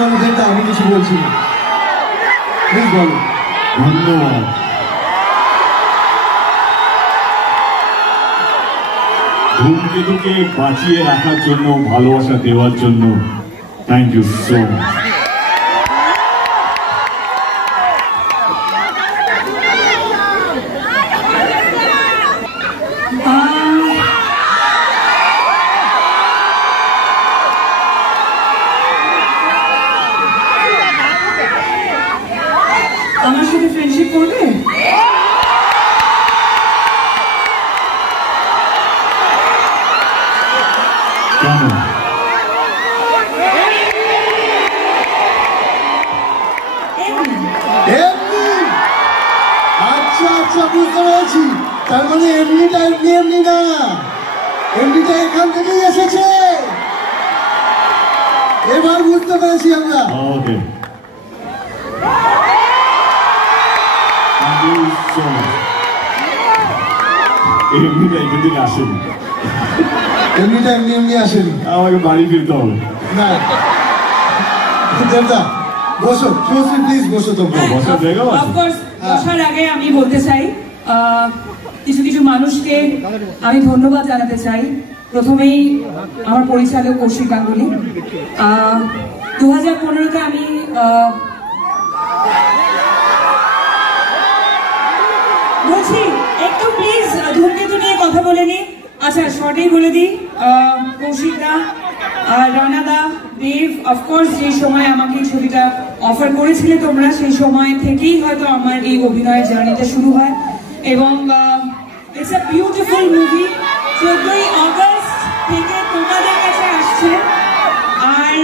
বলো দেখতে, আমি কিছু বলছি না, প্লিজ বলো। ধন্যবাদ। ধূমকেতুকে বাঁচিয়ে রাখার জন্য, ভালোবাসা দেওয়ার জন্য থ্যাংক ইউ সো মাচ। আমার সাথে ফ্রেন্ডশিপ করবে? কেন? আচ্ছা আচ্ছা, বুঝতে পেরেছি। তার মানে এমনিটা এমনি না, এমনিটা এখান থেকেই এসেছে। এবার বুঝতে পেরেছি আমরা। ওকে, থ্যাংক ইউ সো মাচ। এমনিটা এখান থেকে আসেনি, এমনিটা এমনি আসেনি। আমাকে বাড়ি ফিরতে হবে। না দেবদা, বসো, শুভশ্রী প্লিজ বসো। তো বসার জায়গা আছে? অফকোর্স, বসার আগে আমি বলতে চাই কিছু কিছু মানুষকে আমি ধন্যবাদ জানাতে চাই। প্রথমেই আমার পরিচালক কৌশিক গাঙ্গুলি। 2015-তে আমি বলছি একটু প্লিজ ধূমকেতু নিয়ে কথা বলে নি। আচ্ছা, শর্টেই বলে দিই, কৌশিক দা, রানা দা, দেব, অফকোর্স যে সময় আমাকে এই ছবিটা অফার করেছিলে তোমরা, সেই সময় থেকেই হয়তো আমার এই অভিনয়ের জার্নিটা শুরু হয়। এবং ইটস আ বিউটিফুল মুভি। 14ই অগস্ট থেকে তোমাদের কাছে আসছে। আর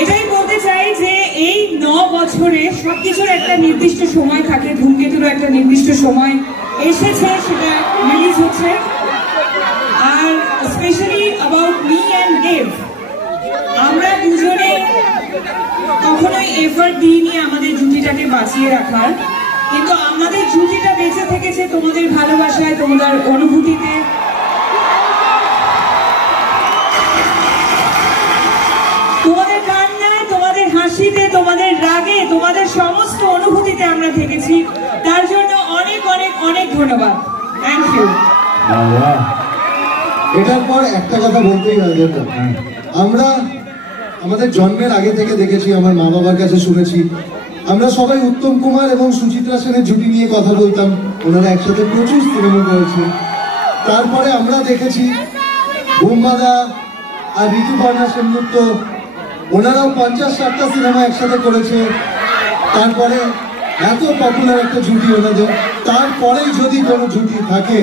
এটাই বলতে চাই যে এই 9 বছরে সবকিছুর একটা নির্দিষ্ট সময় থাকে, ধূমকেতুরও একটা নির্দিষ্ট সময় এসেছে, সেটা রিলিজ হচ্ছে। আর স্পেশালি অ্যাবাউট মি অ্যান্ড দেব, আমরা দুজনে কখনোই এফর্ট দিইনি আমাদের জুটিটাকে বাঁচিয়ে রাখার, কিন্তু আমাদের জুটিটা বেঁচে থেকেছে তোমাদের ভালোবাসায়, তোমাদের অনুভূতিতে। তোমাদের কান্নায়, তোমাদের হাসিতে, তোমাদের রাগে, তোমাদের সমস্ত অনুভূতিতে আমরা থেকেছি। তার জন্য অনেক অনেক অনেক ধন্যবাদ। Thank you. এটার পর একটা কথা বলতেই হয়, আমরা আমাদের জন্মের আগে থেকে দেখেছি, আমার মা বাবার কাছে শুনেছি, আমরা সবাই উত্তম কুমার এবং সুচিত্রা সেনের জুটি নিয়ে কথা বলতাম। ওনারা একসাথে প্রচুর সিনেমা করেছে। তারপরে আমরা দেখেছি বুম্বাদা আর ঋতুপর্ণা সেনগুপ্ত, ওনারাও 50-60টা সিনেমা একসাথে করেছে। তারপরে এত পপুলার একটা জুটি ওনাদের, তারপরেই যদি কোনো জুটি থাকে,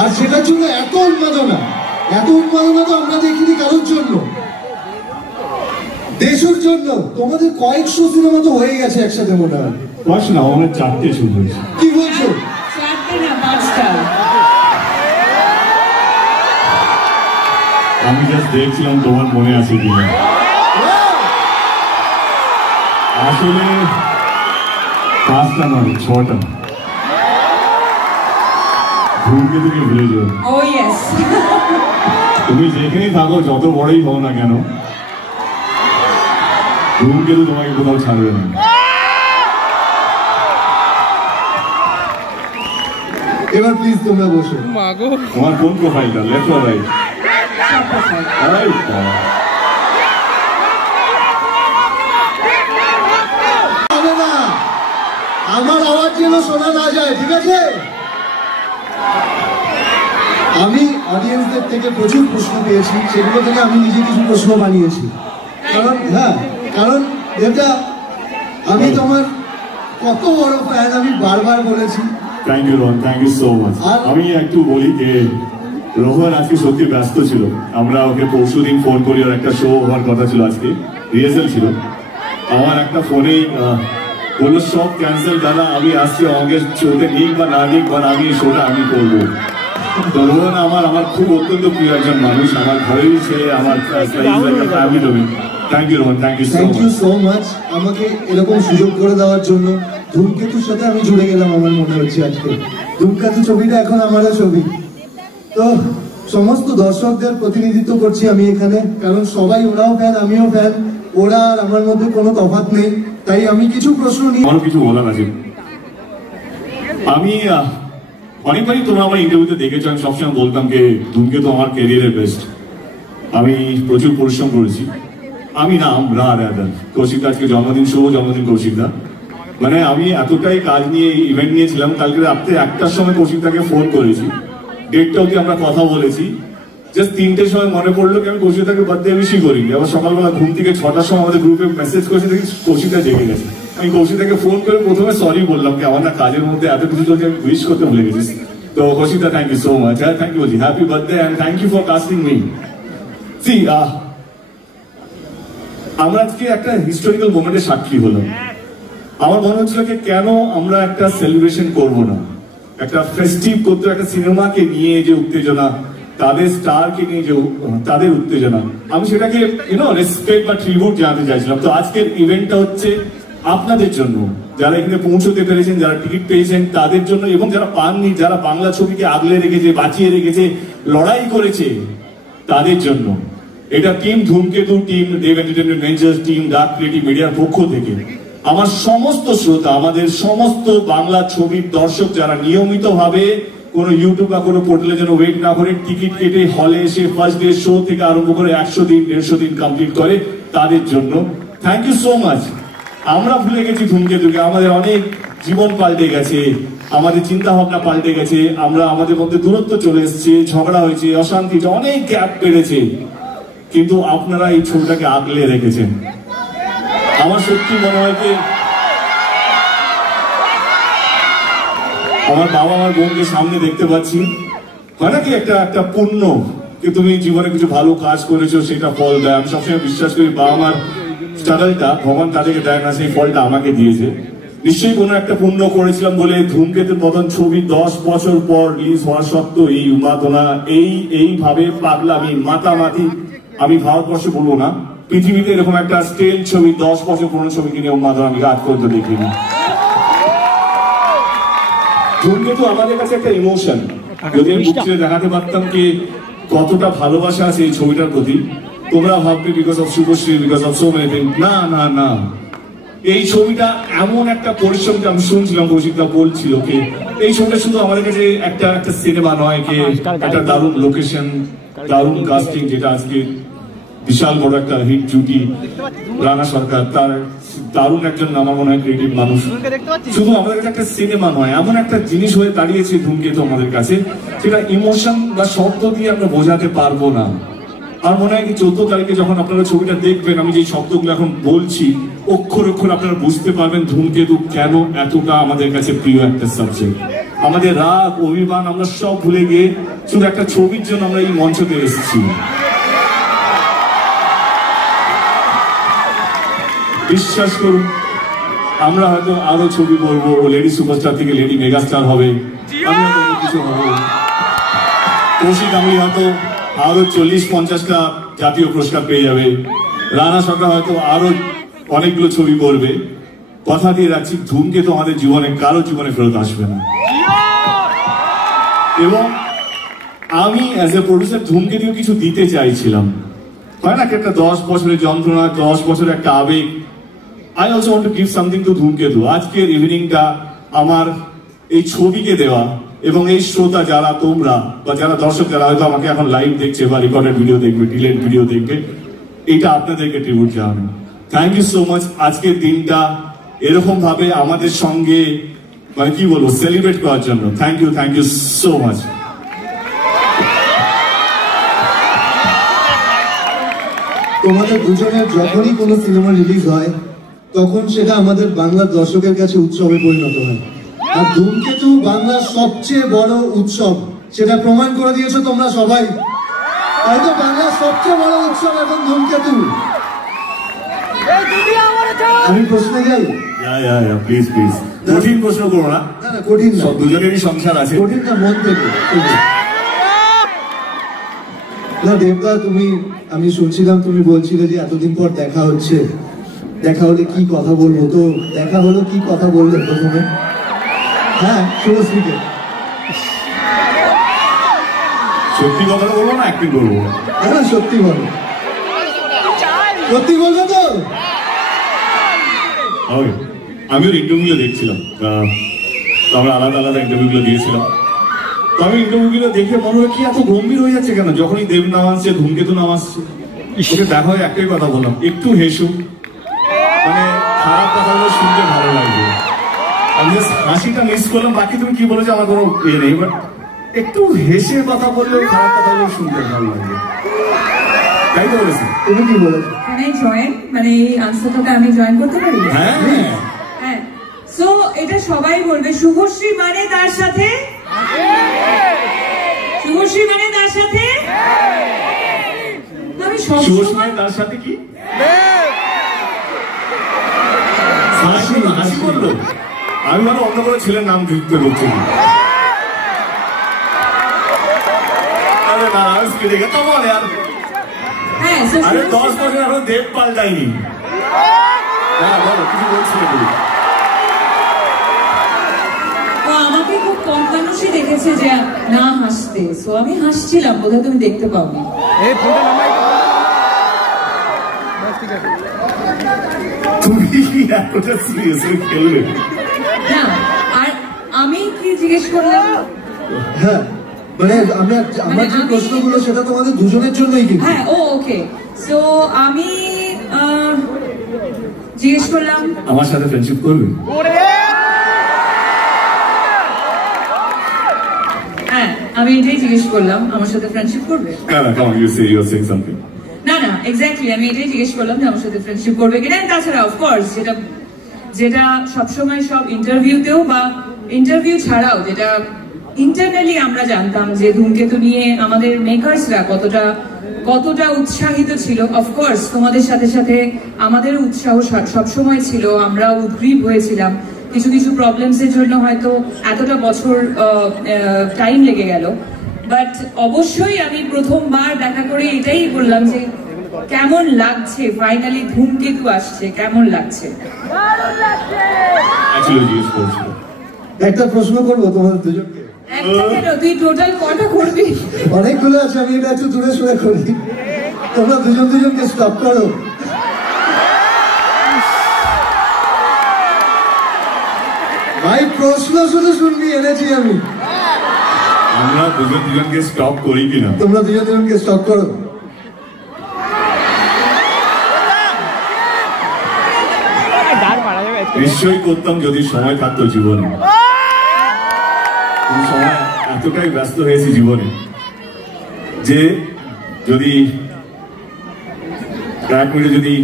আর সেটার জন্য এত উন্মাদনা তো আমরা দেখিনি কারোর জন্য, দেশের জন্য। তোমাদের কয়েকশো সিনেমা তো হয়ে গেছে একসাথে, মনে হয়। পাঁচ না, আমার 4টে শুরু হয়েছে। কি বলছো? 4টে না 5টা। আমি জাস্ট দেখছিলাম তোমার মনে আছে কিনা। আসলে 5টা নয়, 6টা। ধূমকেতুকে ভুলে যাও। ও ইয়েস। তুমি যেখানেই থাকো, যত বড়ই হও না কেন, ধূমকেতু তোমাকে কোথাও ছাড়বে না। এবার প্লিজ তোমরা বসো। তোমার কোন প্রোফাইলটা, লেফট অর রাইট? আমার আওয়াজ যেন শোনা না যায়, ঠিক আছে? আমি অডিয়েন্সদের থেকে প্রচুর প্রশ্ন পেয়েছি, সেগুলো থেকে আমি নিজে কিছু প্রশ্ন বানিয়েছি। কারণ এটা আমি তোমার কত বড় ফ্যান, আমি বারবার বলেছি। Thank you Rohan, thank you so much. আমি একটু বলি যে রোহন আজকে সত্যি ব্যস্ত ছিল। আমরা ওকে পরশুদিন ফোন করি, ওর একটা শো হওয়ার কথা ছিল, আজকে রিহার্সাল ছিল। আমার একটা ফোনেই বললো সব ক্যান্সেল দাদা, আমি আসছি অগস্ট শোতে, নিক বা না নিক, বা আমি শোটা আমি করবো। তো রোহন আমার খুব অত্যন্ত প্রিয় একজন মানুষ, আমার ঘরেই সে আমার family Tommy. Thank you Rohan, thank you so much আমাকে এরকম সুযোগ করে দেওয়ার জন্য। ধূমকেতুর সাথে আমি জুড়ে গেলাম, আমার মনে হচ্ছে আজকে ধূমকেতু ছবিটা এখন আমারও ছবি। তো সমস্ত দর্শকদের প্রতিনিধিত্ব করছি আমি এখানে, কারণ সবাই, ওরাও ফ্যান, আমিও ফ্যান। ওরা আর আমার মধ্যে কোনো তফাৎ নেই, তাই আমি কিছু প্রশ্ন নিয়ে আমার কিছু বলার আছে। আমি অনেকবারই তোমরা আমার ইন্টারভিউতে দেখেছো, আমি সবসময় বলতাম যে ধূমকেতু আমার ক্যারিয়ারের বেস্ট। আমি প্রচুর পরিশ্রম করেছি। আমি না, আমরা কৌশিক আজকে জন্মদিন, শুভ জন্মদিন কৌশিকদা। মানে আমি এতটাই কাজ নিয়ে ইভেন্ট নিয়েছিলাম, কালকে রাত্রে 1টার সময় কৌশিকদাকে ফোন করেছি, 1:30 অবধি আমরা কথা বলেছি। জাস্ট 3টের সময় মনে পড়লো কি আমি কৌশিকদাকে বার্থডে উইশই করিনি। আবার সকালবেলা ঘুম থেকে 6টার সময় আমাদের গ্রুপে মেসেজ করেছি, দেখি কৌশিকদা জেগে গেছে। আমি কৌশিকদাকে ফোন করে প্রথমে সরি বললাম কি আমার না কাজের মধ্যে এত কিছু চলছে, আমি উইশ করতে ভুলে গেছি। তো কৌশিকদা থ্যাংক ইউ সো মাচ। হ্যাঁ থ্যাংক ইউ বলছি, happy birthday and thank you for casting me. সি আমরা আজকে একটা হিস্টোরিক্যাল মোমেন্টের সাক্ষী হলাম। আমার মনে হচ্ছিল যে কেন আমরা একটা সেলিব্রেশন করব না, একটা ফেস্টিভ করতে, একটা সিনেমাকে নিয়ে যে উত্তেজনা, তাদের স্টারকে নিয়ে যে তাদের উত্তেজনা, আমি সেটাকে রেসপেক্ট বা ট্রিবিউট জানাতে চাইছিলাম। তো আজকের ইভেন্টটা হচ্ছে আপনাদের জন্য, যারা এখানে পৌঁছতে পেরেছেন, যারা টিকিট পেয়েছেন তাদের জন্য, এবং যারা পাননি, যারা বাংলা ছবিকে আগলে রেখেছে, বাঁচিয়ে রেখেছে, লড়াই করেছে তাদের জন্য। এটা team Dhumketu, team Dev entertainment ventures, team dark creative মিডিয়ার পক্ষ থেকে আমার সমস্ত শ্রোতা, আমাদের সমস্ত বাংলা ছবির দর্শক যারা নিয়মিত ভাবে কোনো ইউটিউব বা কোনো পোর্টালে যেন ওয়েট না করে টিকিট কেটে হলে এসে ফার্স্ট ডে শো থেকে আরম্ভ করে 100 দিন 150 দিন কমপ্লিট করে, তাদের জন্য থ্যাংক ইউ সো মাচ। আমরা ভুলে গেছি ধূমকেতুকে, আমাদের অনেক জীবন পাল্টে গেছে, আমাদের চিন্তা ভাবনা পাল্টে গেছে, আমরা আমাদের মধ্যে দূরত্ব চলে এসেছে, ঝগড়া হয়েছে, অশান্তি, অনেক গ্যাপ বেড়েছে, কিন্তু আপনারা এই ছবিটাকে আগলে রেখেছেন। আমার সত্যি মনে হয় যে আমার বাবা আমার বোনকে সামনে দেখতে পাচ্ছি, হয় নাকি একটা পুণ্য যে তুমি জীবনে কিছু ভালো কাজ করেছো, সেটা ফল দেয়। আমি সবসময় বিশ্বাস করি বাবা মার স্ট্রাগলটা ভগবান তাদেরকে দেয় না, সেই ফলটা আমাকে দিয়েছে। নিশ্চয়ই কোনো একটা পুণ্য করেছিলাম বলে ধূমকেতুর মতন ছবি 10 বছর পর রিলিজ হওয়া সত্ত্বেও এই উন্মাদনা, এইভাবে পাগলামি, মাতামাতি, আমি ভারতবর্ষে বলবো না, পৃথিবীতে এরকম একটা স্টেল ছবি 10 বছর পুরনো ছবিকে নিয়ে উন্মাদনা আমি রাত পর্যন্ত দেখিনি। ধূমকেতু আমাদের কাছে একটা ইমোশন। যদি আমি বুক ছেড়ে দেখাতে পারতাম কি কতটা ভালোবাসা আছে এই ছবিটার প্রতি, তোমরা ভাববে because of Subhashree, because of so many things. না না না, এই ছবিটা এমন একটা পরিশ্রমকে আমি শুনছিলাম কৌশিকদা বলছিল কি এই ছবিটা শুধু আমাদের কাছে একটা সিনেমা নয়, কি একটা দারুণ লোকেশন, দারুণ কাস্টিং, যেটা আজকে বিশাল বড় একটা হিট জুটি, রানা সরকার, তার দারুণ একজন আমার মনে হয় ক্রিয়েটিভ মানুষ। শুধু আমাদের কাছে একটা সিনেমা নয়, এমন একটা জিনিস হয়ে দাঁড়িয়েছে ধূমকেতু আমাদের কাছে, সেটা ইমোশন বা শব্দ দিয়ে আমরা বোঝাতে পারবো না। আমার মনে হয় কি 14 তারিখে যখন আপনারা ছবিটা দেখবেন, আমি যে শব্দগুলো এখন বলছি অক্ষর অক্ষর আপনারা বুঝতে পারবেন ধূমকেতু কেন এতটা আমাদের কাছে প্রিয় একটা সাবজেক্ট। আমাদের রাগ, অভিমান আমরা সব ভুলে গিয়ে শুধু একটা ছবির জন্য আমরা এই মঞ্চতে এসেছি। বিশ্বাস করুন, আমরা হয়তো আরো ছবি করবো, লেডি সুপারস্টার থেকে লেডি মেগাস্টার হবে, আমি হয়তো অন্য কিছু হবো, কৌশিক আমি হয়তো আরো 40-50টা জাতীয় পুরস্কার পেয়ে যাবে, রানা সরকার হয়তো আরো অনেকগুলো ছবি করবে। কথা দিয়ে রাখছি, ধূমকেতু আমাদের জীবনে কারো জীবনে ফেরত আসবে না। এবং আমি অ্যাজ এ প্রডিউসার ধূমকেতু কিছু দিতে চাইছিলাম, হয় না একটা 10 বছরের যন্ত্রণা, 10 বছরের একটা আবেগ। I also want to give something to ধূমকেতু। আজকের ইভিনিংটা আমার এই ছবিকে দেওয়া, এবং এই শ্রোতা যারা তোমরা বা যারা দর্শক যারা হয়তো আমাকে এখন লাইভ দেখছে বা রেকর্ডেড ভিডিও দেখবে, ডিলেট ভিডিও দেখবে, এটা আপনাদেরকে ট্রিবিউট জানানো। Thank you so much. আজকের দিনটা এরকম ভাবে আমাদের সঙ্গে মানে কি বলবো সেলিব্রেট করার জন্য থ্যাংক ইউ সো মাচ। তোমাদের দুজনের যখনই কোনো সিনেমা রিলিজ হয় তখন সেটা আমাদের বাংলার দর্শকের কাছে উৎসবে পরিণত হয়। আর ধূমকেতু বাংলার সবচেয়ে বড় উৎসব, সেটা প্রমাণ করে দিয়েছো তোমরা সবাই। হয়তো বাংলার সবচেয়ে বড় উৎসব এখন ধূমকেতু। আমি প্রশ্নে যাই, প্লিজ কঠিন প্রশ্ন করো না। না কঠিন না, দুজনেরই সংসার আছে, কঠিন না, মন থেকে। না দেবদা, আমি শুনছিলাম তুমি বলছিলে যে এতদিন পর দেখা হচ্ছে, দেখা হলে কি কথা বলবো, তো দেখা হলো, কি কথা বললে প্রথমে? হ্যাঁ, শুভশ্রীকে সত্যি কথা বলবো না অ্যাক্টিং করবো? হ্যাঁ সত্যি বলো, সত্যি বলবো তো? আমি ওর ইন্টারভিউগুলো দেখছিলাম, আমরা আলাদা আলাদা ইন্টারভিউগুলো দিয়েছিলাম। তো আমি ইন্টারভিউগুলো দেখে মনে হয় কি এত গম্ভীর হয়ে যাচ্ছে কেন, যখনই দেব নাম আসছে, ধূমকেতু নাম আসছে, ওকে দেখা হয় একটাই কথা বললাম, একটু হেসু, মানে খারাপ কথাগুলো শুনতে ভালো লাগবে। আমি জাস্ট হাসিটা মিস করলাম, বাকি তুমি কি বলেছো আমার কোনো ইয়ে নেই, বাট একটু হেসে কথা বললেও খারাপ কথাগুলো শুনতে ভালো লাগবে। তাই তো বলেছি। তুমি কি বলেছো? মানে এই আনসারটাকে আমি জয়েন করতে পারি? হ্যাঁ হ্যাঁ। সো এটা সবাই বলবে, শুভশ্রী মানে তার সাথে, শুভশ্রী মানে তার সাথে, আমি শুভশ্রী তার সাথে কি হাসি বললো, আমি মানে অন্য কোনো ছেলের নাম যুক্ত করছি। আরে না, আমি কেটে গেছে বলে আর হ্যাঁ, আরে 10 বছর এখন দেব পাল্টাইনি। হ্যাঁ বলো, কিছু বলছিলে তুমি। আমাকে খুব কম মানুষই দেখেছে যে না হাসতে, সো আমি হাসছিলাম, বোধহয় তুমি দেখতে পাওনি। তুমি এতটা সিরিয়াস খেলবে না, আর আমি কি জিজ্ঞেস করলাম? হ্যাঁ মানে আমার যে প্রশ্নগুলো সেটা তোমাদের দুজনের জন্যই কিন্তু। হ্যাঁ, ওকে। সো আমি জিজ্ঞেস করলাম আমার সাথে ফ্রেন্ডশিপ করবে? হ্যাঁ, আমি এটাই জিজ্ঞেস করলাম, আমার সাথে ফ্রেন্ডশিপ করবে? না না, come on, you say you're saying something. না না, এক্স্যাক্টলি আমি এটাই জিজ্ঞেস করলাম যে আমার সাথে ফ্রেন্ডশিপ করবে কিনা। তাছাড়া অফকোর্স যেটা সবসময় সব ইন্টারভিউতেও বা ইন্টারভিউ ছাড়াও যেটা ইন্টারনালি আমরা জানতাম যে ধূমকেতু নিয়ে আমাদের মেকার্সরা কতটা উৎসাহিত ছিল। অফকোর্স তোমাদের সাথে সাথে আমাদের উৎসাহ সবসময় ছিল, আমরা উদ্গ্রীব হয়েছিলাম। কিছু কিছু প্রবলেমস এর জন্য হয়তো এতটা বছর টাইম লেগে গেল, বাট অবশ্যই আমি প্রথমবার দেখা করে এটাই বললাম যে কেমন লাগছে, ফাইনালি ধূমকেতু আসছে, কেমন লাগছে? একটা প্রশ্ন করবো তোমাদের দুজনকে। একটা কেন, তুই টোটাল কটা করবি? অনেকগুলো আছে, আমি এটা একটু দূরে সরে করি, তোমরা দুজনকে স্টপ করো। ভাই প্রশ্ন শুধু শুনবি এনেছি আমি। আমরা দুজনকে স্টপ করি কিনা? তোমরা দুজনকে স্টপ করো। নিশ্চয়ই করতাম যদি সময় থাকতো জীবনে। সময় এতটাই ব্যস্ত হয়েছি জীবনে যে যদি এক মিনিটে যদি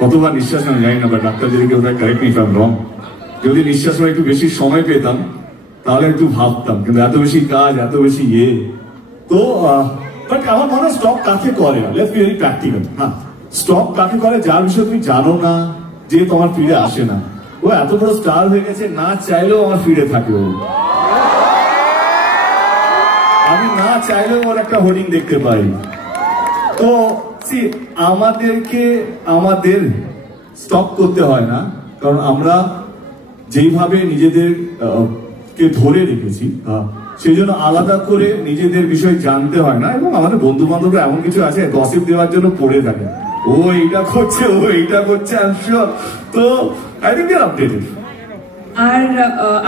কতবার নিঃশ্বাস আমি জানি না, বা ডাক্তার যদি কেউ correct me if I am রং, যদি নিঃশ্বাস একটু বেশি সময় পেতাম তাহলে একটু ভাবতাম, কিন্তু এত বেশি কাজ, এত বেশি তো বাট আমার মনে হয় স্টপ কাকে করে না, লেটস বি ভেরি প্র্যাকটিক্যাল। হ্যাঁ, স্টপ কাকে করে যার বিষয়ে তুমি জানো না, যে তোমার ফিরে আসে না। ও এত বড় স্টার হয়ে গেছে, না চাইলেও আমার ফিরে থাকে। ও আমি না চাইলেও ওর একটা হোর্ডিং দেখতে পাই। তো আমাদের স্টপ করতে হয় না, কারণ আমরা যেইভাবে নিজেদের কে ধরে রেখেছি, সেই জন্য আলাদা করে নিজেদের বিষয় জানতে হয় না। এবং আমাদের বন্ধু বান্ধবরা এমন কিছু আছে গসিপ দেওয়ার জন্য পড়ে থাকে, ও এইটা করছে, ও এইটা করছে, আই এম শিওর। তো I think they are updated. আর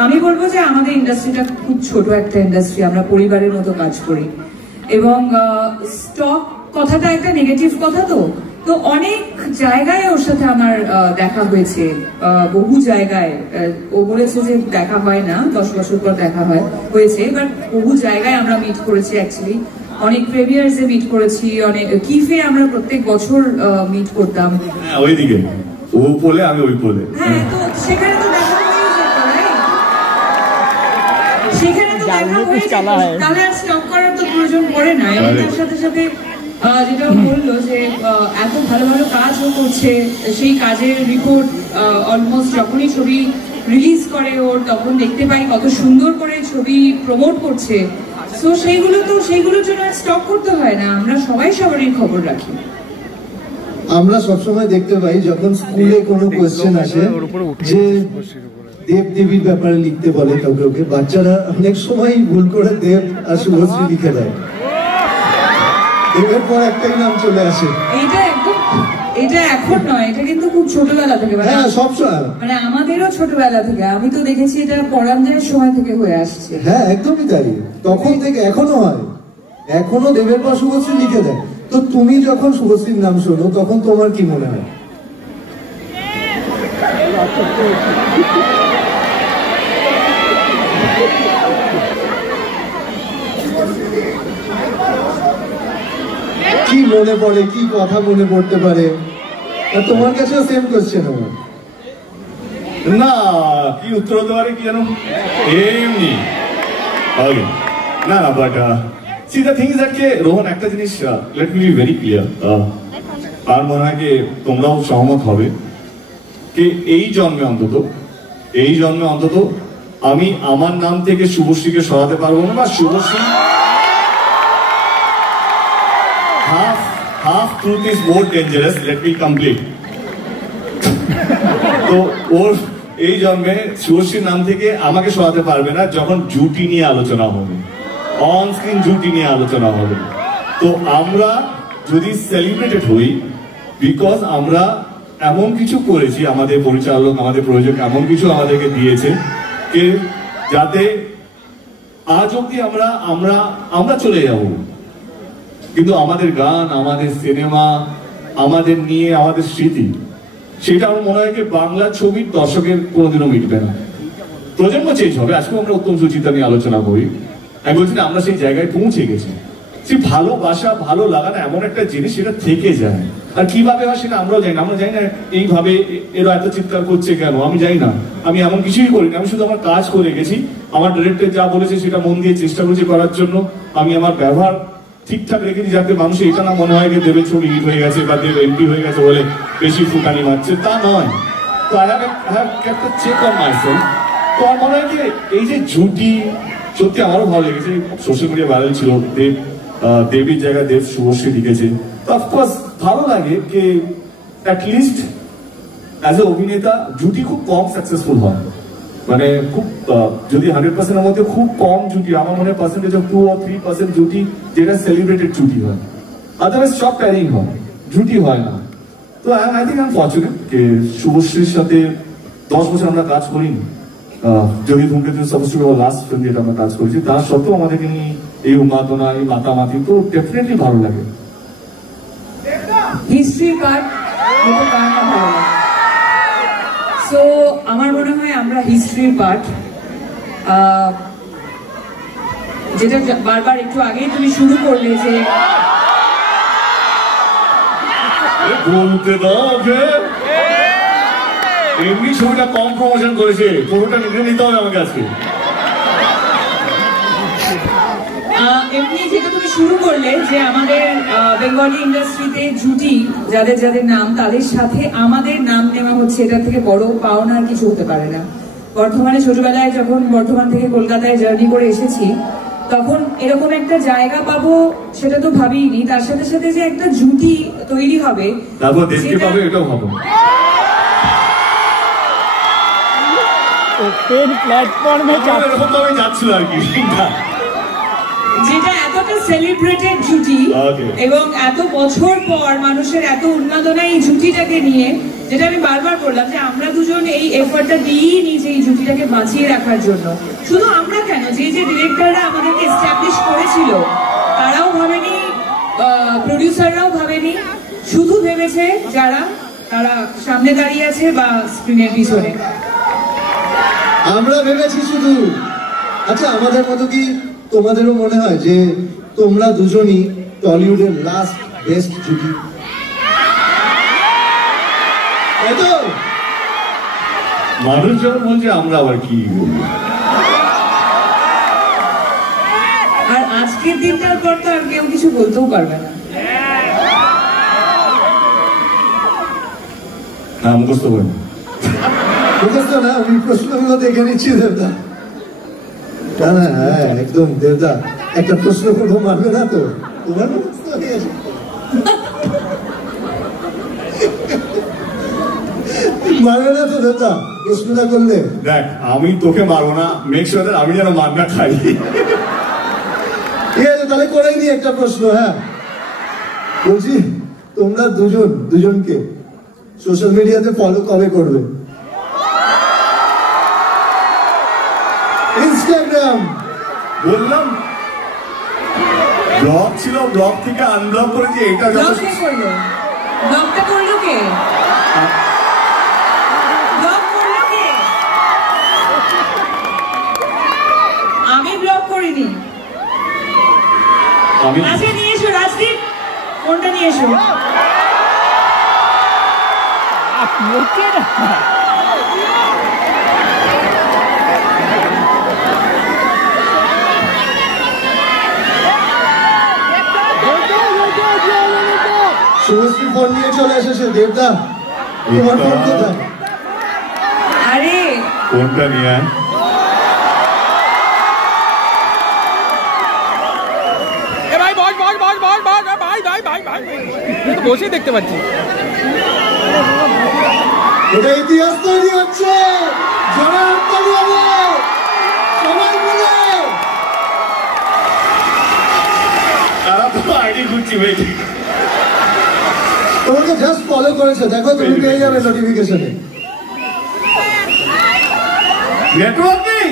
আমি বলবো যে আমাদের ইন্ডাস্ট্রিটা খুব ছোট একটা ইন্ডাস্ট্রি, আমরা পরিবারের মতো কাজ করি, এবং স্টক কথাটা একটা নেগেটিভ কথা। তো অনেক জায়গায় ওর সাথে আমার দেখা হয়েছে, বহু জায়গায়। ও বলেছে যে দেখা হয় না, 10 বছর পর দেখা হয়েছে, বাট বহু জায়গায় আমরা মিট করেছি। অ্যাকচুয়ালি অনেক প্রিমিয়ার্সে মিট করেছি, অনেক কিফে আমরা প্রত্যেক বছর মিট করতাম। ওইদিকে ও বলে আমি ওই বলে, হ্যাঁ, তো সেখানে তো দেখা হয়ে যেত, সেখানে তো দেখা হয়ে যেত, তাহলে আর স্টপ করার তো প্রয়োজন পড়ে না। এবং তার সাথে সাথে যেটা বললো যে এত ভালো ভালো কাজও করছে, সেই কাজের রিপোর্ট অলমোস্ট যখনই ছবি রিলিজ করে ওর, তখন দেখতে পাই কত সুন্দর করে ছবি প্রমোট করছে। সো সেইগুলোর জন্য স্টপ করতে হয় না, আমরা সবাই সবারই খবর রাখি। আমরা সবসময় দেখতে পাই যখন স্কুলে কোনো কোয়েশ্চেন আসে যে দেব দেবীর ব্যাপারে লিখতে বলে কাউকে, বাচ্চারা অনেক সময় ভুল করে দেব আর শুভশ্রী লিখে দেয়, দেবের পর একটাই নাম চলে আসে। এইটা একদম এটা এখন নয়, এটা কিন্তু খুব ছোটবেলা থেকে, হ্যাঁ সবসময়, মানে আমাদেরও ছোটবেলা থেকে। আমি তো দেখেছি এটা পরাঞ্জয়ের সময় থেকে হয়ে আসছে। হ্যাঁ একদমই তাই, তখন থেকে এখনো হয়, এখনো দেবের পর শুভশ্রী লিখে দেয়। তো তুমি যখন শুভশ্রীর নাম শোনো তখন তোমার কি মনে হয়? কি মনে পড়ে, কি কথা মনে পড়তে পারে? আর তোমার কাছে সেম কোশ্চেন আমার। না কি উত্তর হতে পারে কি জানো, এমনি ওকে না না, but see the thing is that কে রোহন একটা জিনিস let me be very clear, আর মনে হয় যে তোমরাও সহমত হবে যে এই জন্মে অন্তত আমি আমার নাম থেকে শুভশ্রীকে সরাতে পারবো না, বা Subhashree half truth is more dangerous, let me complete. তো ওর এই জন্মে শুভশ্রীর নাম থেকে আমাকে সরাতে পারবে না যখন জুটি নিয়ে আলোচনা হবে, অন স্ক্রিন জুটি নিয়ে আলোচনা হবে। তো আমরা যদি সেলিব্রেটেড হই বিকজ আমরা এমন কিছু করেছি, আমাদের পরিচালক আমাদের প্রযোজক এমন কিছু আমাদেরকে দিয়েছে যে যাতে আজ অব্দি আমরা চলে যাব, কিন্তু আমাদের গান, আমাদের সিনেমা, আমাদের নিয়ে আমাদের স্মৃতি, সেটা আমার মনে হয় যে বাংলা ছবির দর্শকের কোনোদিনও মিটবে না। প্রজন্ম চেঞ্জ হবে। আজকে আমরা উত্তম সুচিত্রা নিয়ে আলোচনা করি, আমি বলছি না আমরা সেই জায়গায় পৌঁছে গেছি। সেই ভালোবাসা, ভালো লাগানো এমন একটা জিনিস, সেটা থেকে যায়। আর কিভাবে হয় সেটা আমরাও জানি না। আমরা জানি না এইভাবে এরা এত চিৎকার করছে কেন, আমি জানি না। আমি এমন কিছুই করিনি, আমি শুধু আমার কাজ করে গেছি। আমার ডিরেক্টর যা বলেছে সেটা মন দিয়ে চেষ্টা করেছি করার জন্য। আমি আমার ব্যবহার ঠিকঠাক রেখেছি যাতে মানুষের এটা না মনে হয় যে দেবের ছবি হিট হয়ে গেছে বা দেব এমপি হয়ে গেছে বলে বেশি ফুটানি মারছে, তা নয়। তো I have kept a check on myself. তো আমার মনে হয় যে এই যে জুটি, সত্যি আমারও ভালো লেগেছে। সোশ্যাল মিডিয়া ভাইরাল ছিল, দেবীর জায়গায় দেব শুভশ্রী লিখেছে। তো অফকোর্স ভালো লাগে যে অ্যাটলিস্ট অ্যাজ এ অভিনেতা জুটি খুব কম সাকসেসফুল হয়, মানে খুব যদি 100% এর মধ্যে খুব কম জুটি, আমার মনে হয় পার্সেন্টেজ অফ 2 or 3% জুটি যেটা সেলিব্রেটেড জুটি হয়, আদারওয়াইজ সব প্যারিং হয়, জুটি হয় না। তো I think I am fortunate যে শুভশ্রীর সাথে 10 বছর আমরা কাজ করিনি। যদি ধূমকেতু সবসময় লাস্ট ফিল্ম যেটা আমরা কাজ করেছি, তার সত্ত্বেও আমাদেরকে নিয়ে এই উন্মাদনা, এই মাতামাতি, তো ডেফিনেটলি ভালো লাগে। হিস্ট্রি পার্ট হতে কার না ভালো লাগে। সো আমার মনে হয় আমরা হিস্ট্রির পার্ট, যেটা বারবার একটু আগেই তুমি শুরু করলে যে বলতে দাও, এমনি ছবিটা কম প্রমোশন করেছে, পুরোটা নিজে নিতে হবে আমাকে আজকে। এমনি যেটা তুমি শুরু করলে যে আমাদের বেঙ্গলি ইন্ডাস্ট্রিতে জুটি যাদের যাদের নাম, তাদের সাথে আমাদের নাম নেওয়া হচ্ছে, এটা থেকে বড় পাওনা আর কিছু হতে পারে না। বর্ধমানে ছোটবেলায় যখন বর্ধমান থেকে কলকাতায় জার্নি করে এসেছি, তখন এরকম একটা জায়গা পাবো সেটা তো ভাবিনি। তার সাথে সাথে যে একটা জুটি তৈরি হবে, তারপর দেখতে পাবে, এটাও ভাবো। প্ল্যাটফর্মে যাচ্ছিল আর কি, যেটা এতটা সেলিব্রেটেড জুটি, এবং এত বছর পর মানুষের এত উন্মাদনা এই জুটিটাকে নিয়ে, যেটা আমি বারবার বললাম যে আমরা দুজন এই এফর্টটা দিয়েই নিয়েছি এই জুটিটাকে বাঁচিয়ে রাখার জন্য। শুধু আমরা কেন, যে যে ডিরেক্টররা আমাদেরকে এস্টাবলিশ করেছিল তারাও ভাবেনি, প্রডিউসাররাও ভাবেনি, শুধু ভেবেছে তারা সামনে দাঁড়িয়ে আছে বা স্ক্রিনের পিছনে। আমরা ভেবেছি শুধু। আচ্ছা, আমাদের মতো কি তোমাদেরও মনে হয় যে তোমরা দুজনই টলিউডের লাস্ট বেস্ট জুটি? তাই তো? মানুষ যখন বলছে আমরা আবার কি আর আজকের দিনটার পর তো আর কেউ কিছু বলতেও পারবে না। হ্যাঁ, মুখস্থ করেন। মুখস্থ না, আমি প্রশ্নগুলো দেখে নিচ্ছি দেবদা। না, হ্যাঁ একদম দেবদা, একটা প্রশ্ন করবো, মারবে না তো? তোমার মুখস্থ হয়ে আসে। মারবে না তো দেবদা প্রশ্নটা করলে? দেখ, আমি তোকে মারবো না, মেক শিওর দ্যাট আমি যেন মার না খাই। ঠিক আছে, তাহলে করেই নি একটা প্রশ্ন। হ্যাঁ বলছি, তোমরা দুজনকে সোশ্যাল মিডিয়াতে ফলো কবে করবে? ইনস্টাগ্রাম বললাম ব্লগ ছিল, ব্লগ থেকে আনব্লক করেছি। এটা ব্লগ কে করলো? ব্লগটা করলো কে? ব্লগ করলো কে? আমি ব্লগ করিনি। আমি আচ্ছা নিয়ে এসো রাজদীপ, ফোনটা নিয়ে এসো। শুভশ্রী ফোন নিয়ে চলে এসেছে। দেবদা তোমার ফোন কোথায়? আরে ফোনটা নিয়ে আয়। বসে দেখতে পাচ্ছি। এটা ইতিহাস তৈরি হচ্ছে। জোরে হাততালি হবে সবাই মিলে। তারা তো আইডি খুঁজছি বেশি। তোমাকে জাস্ট ফলো করেছে, দেখো তুমি পেয়ে যাবে নোটিফিকেশনে। নেটওয়ার্ক নেই।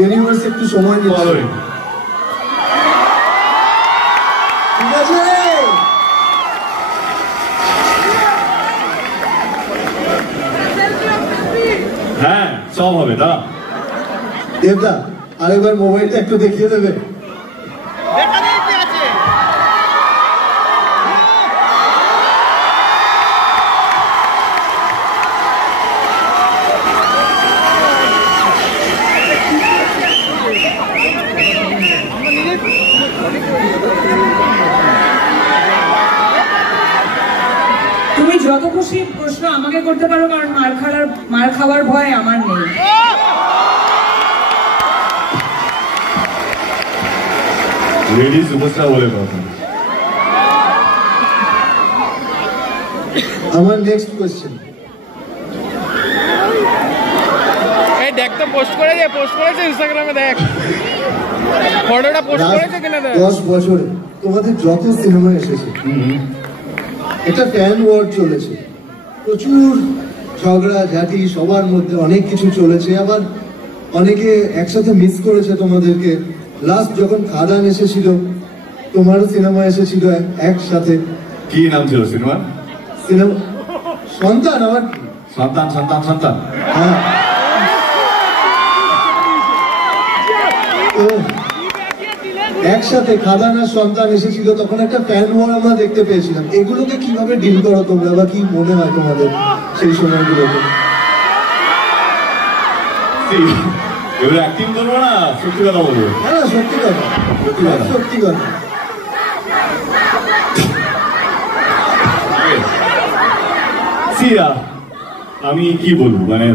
ইউনিভার্স একটু সময় নিচ্ছে। ঠিক আছে, হ্যাঁ সব হবে। দাঁড়া দেবদা আরেকবার মোবাইলটা একটু দেখিয়ে দেবে। তুমি যত খুশি প্রশ্ন আমাকে করতে পারো, কারণ মার খাওয়ার ভয় আমার নেই। লেডি সুপারস্টার বলে কথা। আমার নেক্সট কোয়েশ্চেন, এই দেখ তো পোস্ট করেছে ইনস্টাগ্রামে, দেখ ফটোটা পোস্ট করেছে কিনা দেখ। 10 বছরে তোমাদের যত সিনেমা এসেছে এটা ফ্যান ওয়ার চলেছে, প্রচুর ঝগড়া ঝাঁটি, সবার মধ্যে অনেক কিছু চলেছে। আবার অনেকে একসাথে মিস করেছে তোমাদেরকে। লাস্ট যখন খাদান এসেছিল, তোমারও সিনেমা এসেছিল একসাথে। কি নাম ছিল সিনেমা? সিনেমা সন্তান। আবার কি? সন্তান সন্তান সন্তান। হ্যাঁ, তো একসাথে খাদান আর সন্তান এসেছিল, তখন একটা ফ্যান ওয়ার আমরা দেখতে পেয়েছিলাম। এগুলোকে কিভাবে ডিল করো তোমরা, বা কি মনে হয় তোমাদের সেই সময়গুলোতে? এবার অ্যাক্টিং করবো না, সত্যি কথা বলবো। হ্যাঁ না, সত্যি কথা, সত্যি কথা। সত্যি কথা। আমি কি বলবো, মানে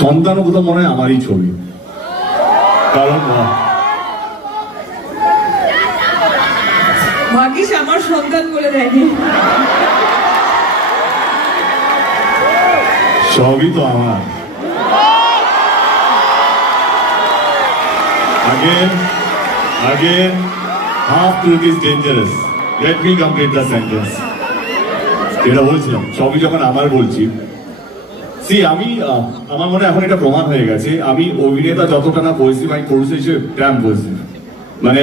সন্তানও কোথাও মনে হয় আমারই ছবি। কারণ ভাগ্যিস আমার সন্তান বলে দেয়নি। সবই তো আমার। Again, half truth is dangerous. Let me complete the sentence. যেটা বলছিলাম, সবই যখন আমার বলছি, আমি আমার মনে এখন এটা প্রমাণ হয়ে গেছে, আমি অভিনেতা যতটা না বলছি, আমি প্রডিউসার হিসেবে ট্যাম বলছি। মানে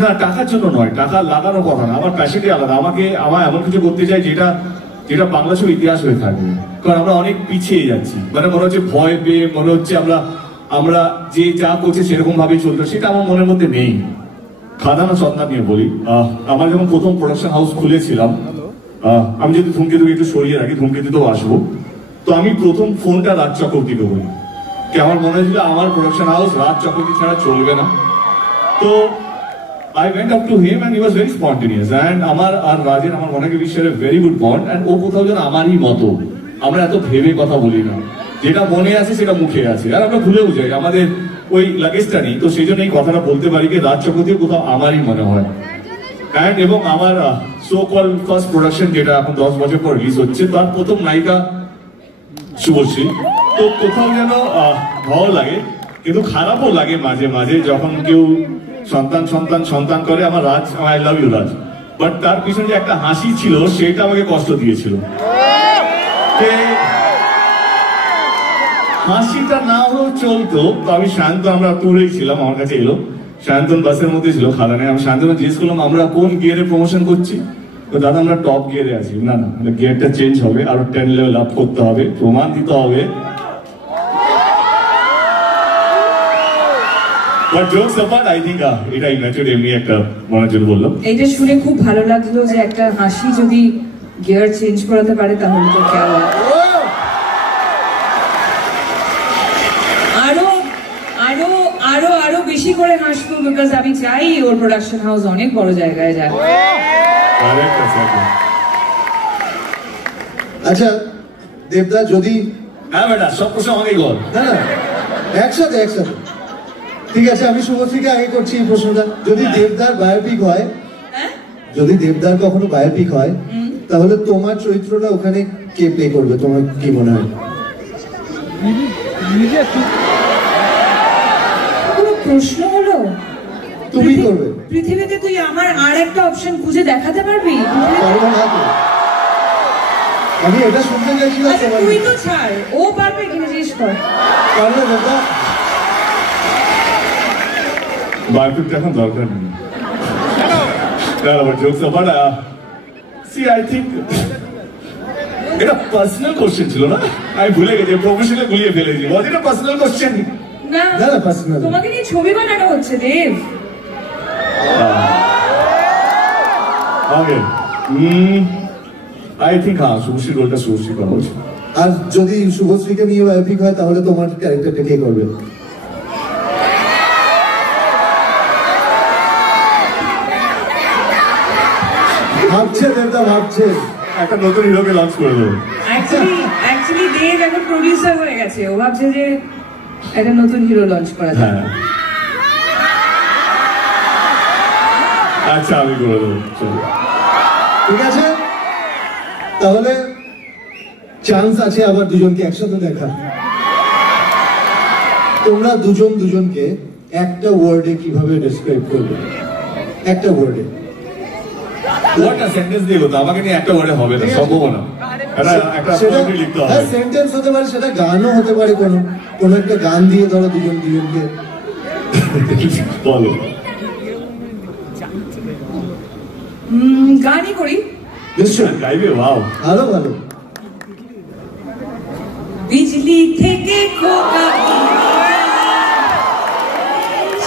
না, টাকার জন্য নয়, টাকা লাগানোর কথা না, আমার প্যাশনই আলাদা। আমার এমন কিছু করতে চাই যেটা বাংলা ছবির ইতিহাস হয়ে থাকবে। কারণ আমরা অনেক পিছিয়ে যাচ্ছি, মানে মনে হচ্ছে ভয় পেয়ে, মনে হচ্ছে আমরা যে যা করছি সেরকম ভাবেই চলতো, সেটা আমার মনের মধ্যে নেই। খাদান ও সন্তান নিয়ে বলি, আমার যখন প্রথম প্রোডাকশন হাউস খুলেছিলাম, আমি যদি ধূমকেতুকে একটু সরিয়ে রাখি, ধূমকেতুতেও আসবো, তো আমি প্রথম ফোনটা রাজ চক্রবর্তীকে বলি, কি আমার মনে হয়েছিল আমার প্রোডাকশন হাউস রাজ চক্রবর্তী ছাড়া চলবে না। তো I went up to him and he was very spontaneous, and আমার আর রাজের আমার মনে হয় a very good bond, and ও কোথাও যেন আমারই মতো। আমরা এত ভেবে কথা বলি না, যেটা মনে আছে সেটা মুখে আছে, আর আমরা ভুলেও যাই, আমাদের ওই লাগেজটা নেই। তো সেই জন্য এই কথাটা বলতে পারি যে রাজ চক্রবর্তী কোথাও আমারই মনে হয়। এবং আমার সো কল ফার্স্ট প্রোডাকশন, যেটা এখন 10 বছর পর রিলিজ হচ্ছে, তার প্রথম নায়িকা শুভশ্রী। তো কোথাও যেন ভালো লাগে, কিন্তু খারাপও লাগে মাঝে মাঝে যখন কেউ সন্তান সন্তান সন্তান করে। আমার Raj, I love you Raj, but তার পিছনে যে একটা হাসি ছিল সেটা আমাকে কষ্ট দিয়েছিল। হাসিটা না হলেও চলতো। তো আমি শান্ত, আমরা ট্যুরেই ছিলাম, আমার কাছে এলো শান্তন, বাসের মধ্যে ছিল খাদানে। আমি শান্তনকে জিজ্ঞেস করলাম আমরা কোন গিয়ারে প্রমোশন করছি। তো দাদা আমরা টপ গিয়ারে আছি। না না, গিয়ারটা চেঞ্জ হবে, আরো 10 লেভেল আপ করতে হবে, প্রমাণ দিতে হবে। But jokes apart, I think এটা ইম্যাচুর এমনি একটা মনের জন্য বললাম। এইটা শুনে খুব ভালো লাগলো যে একটা হাসি যদি গিয়ার চেঞ্জ করাতে পারে তাহলে তো কেমন। আরো আরো আরো আরো বেশি করে হাসবো, বিকজ আমি চাই ওর প্রোডাকশন হাউস অনেক বড় জায়গায় যাক। আচ্ছা দেবদা, যদি হ্যাঁ বেটা, সব প্রশ্ন আমাকেই বল। না না, একসাথে একসাথে, ঠিক আছে। আমি শুভশ্রীকে আগে করছি এই প্রশ্নটা। যদি দেবদার বায়োপিক হয়, যদি দেবদার কখনো বায়োপিক হয়, তাহলে তোমার চরিত্রটা ওখানে কে প্লে করবে, তোমার কি মনে হয়? কোনো প্রশ্ন হলো? তুমি করবে। পৃথিবীতে তুই আমার আর একটা অপশন খুঁজে দেখাতে পারবি? পারবো না তো। আমি এটা শুনতে চাইছিলাম। আচ্ছা তুই তো ছাড়, ও পারবে কিনা জিজ্ঞেস কর। পারবে দেবদা? বায়োপিকটা এখন দরকার নেই। Jokes apart, see I think এটা পার্সোনাল কোশ্চেন ছিল না, আমি ভুলে গেছি, প্রফেশনাল গুলিয়ে ফেলেছি। বল, এটা পার্সোনাল কোশ্চেন না। না না, পার্সোনাল। তোমাকে নিয়ে ছবি বানানো হচ্ছে দেব। ওকে, আই থিঙ্ক হ্যাঁ, শুভশ্রীর রোলটা শুভশ্রী করা উচিত। আর যদি শুভশ্রীকে নিয়ে বায়োপিক হয় তাহলে তোমার ক্যারেক্টারটা কে করবে? ভাবছে দেবদা, ভাবছে একটা নতুন হিরোকে লঞ্চ করে দেবো। অ্যাকচুয়ালি দেব এখন প্রডিউসার হয়ে গেছে, ও ভাবছে যে একটা নতুন হিরো লঞ্চ করা যায়। হ্যাঁ, আচ্ছা আমি করে দেবো, চলো। ঠিক আছে, তাহলে চান্স আছে আবার দুজনকে একসাথে দেখা। তোমরা দুজন দুজনকে একটা ওয়ার্ডে কিভাবে ডেসক্রাইব করবে? একটা ওয়ার্ডে। ওয়ার্ডটা সেন্টেন্স দিয়ে হতো, আমাকে নিয়ে একটা ওয়ার্ডে হবে না, সম্ভব না। একটা পোয়েট্রি লিখতে হবে। সেন্টেন্স হতে পারে, সেটা গানও হতে পারে, কোনো একটা গান দিয়ে ধরো দুজন দুজনকে বলো। গানই করি। নিশ্চয় গাইবে, ওয়াও, ভালো ভালো। বিজলি থেকে খোকা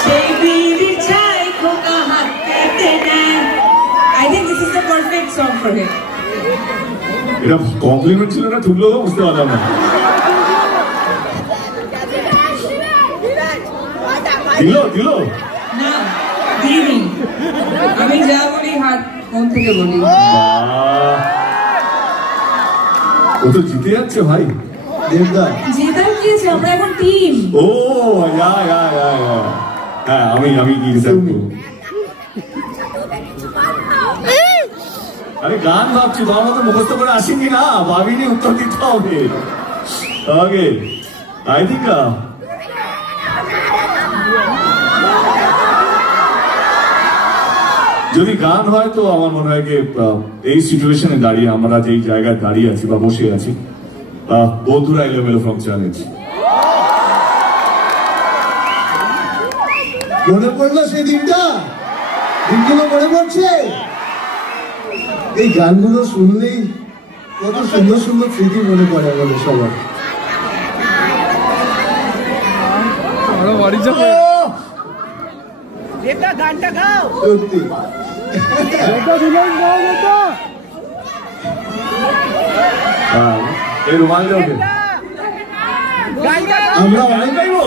সেই বিড়ির ছাই খোকা হাত পেতে নেয়। I think this is the perfect song for him. এটা কমপ্লিমেন্ট ছিল না, ঠুকলো বুঝতে পারলাম না। দিল দিল না দিইনি, আমি যা বলি হাত মন থেকে বলি। ও তো জিতে যাচ্ছে ভাই। দেবদা জেতার কি আছে, আমরা এখন টিম। ও হ্যাঁ, আমি কি ডিসাইড করব? আরে গান ভাবছি, তোমার মতো মুখস্থ করে আসেনি না, ভাবিনি উত্তর দিতে হবে। ওকে, আই থিঙ্ক যদি গান হয় তো আমার মনে হয় যে এই সিচুয়েশনে দাঁড়িয়ে আমরা যেই জায়গায় দাঁড়িয়ে আছি বা বসে আছি, বন্ধুরা এলোমেলো ফ্রম চ্যালেঞ্জ। মনে পড়লো সেই দিনটা? দিনগুলো মনে পড়ছে? এই গানগুলো শুনলেই কত সুন্দর সুন্দর স্মৃতি মনে পড়ে আমাদের সবার। সত্যি এই রুমাল দেওয়া আমরা অনেক গাইবো।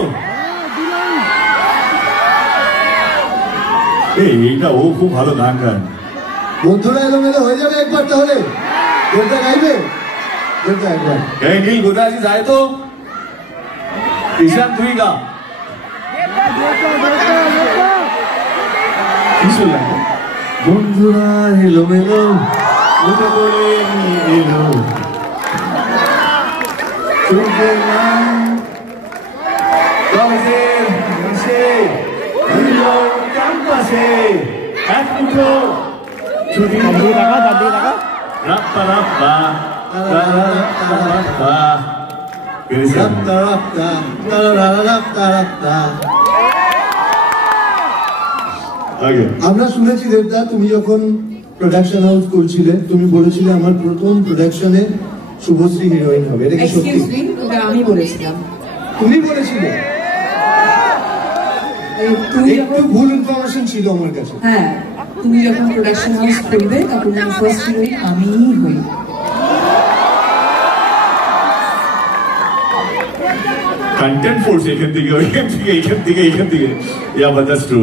এইটা ও খুব ভালো গান গায়। বন্ধুরা এলোমেলো হয়ে যাবে একবার, তাহলে দেবদা গাইবে? দেবদা একবার। এই নীল কোথায় আছিস, আয় তো। ঈশান তুই গা। কি শুনলাম? বন্ধুরা এলোমেলো উঠে পড়ে এলো চোখে কলেজের এসে ক্যাম্পাসে এক মুঠো ছুটি রাপ্পা রাপ্পা রাপ্পা রাপ্তা রাপ্তা রাপ্তা রাপ্তা। আমরা শুনেছি দেবদা, তুমি যখন প্রোডাকশন হাউস করছিলে তুমি বলেছিলে আমার প্রথম প্রোডাকশনে শুভশ্রী হিরোইন হবে, এটা কি সত্যি? এক্সকিউজ মি, ওটা আমি বলেছিলাম। তুমি বলেছিলে? তুমি একটু ভুল ইনফরমেশন ছিল আমার কাছে। হ্যাঁ, তুমি যখন প্রোডাকশন হাউস করবে তখন আমি ফার্স্ট হিরোইন আমিই হই। কন্টেন্ট ফোর্স এখান থেকে এইখান থেকে ইয়া বাট দ্যাটস ট্রু।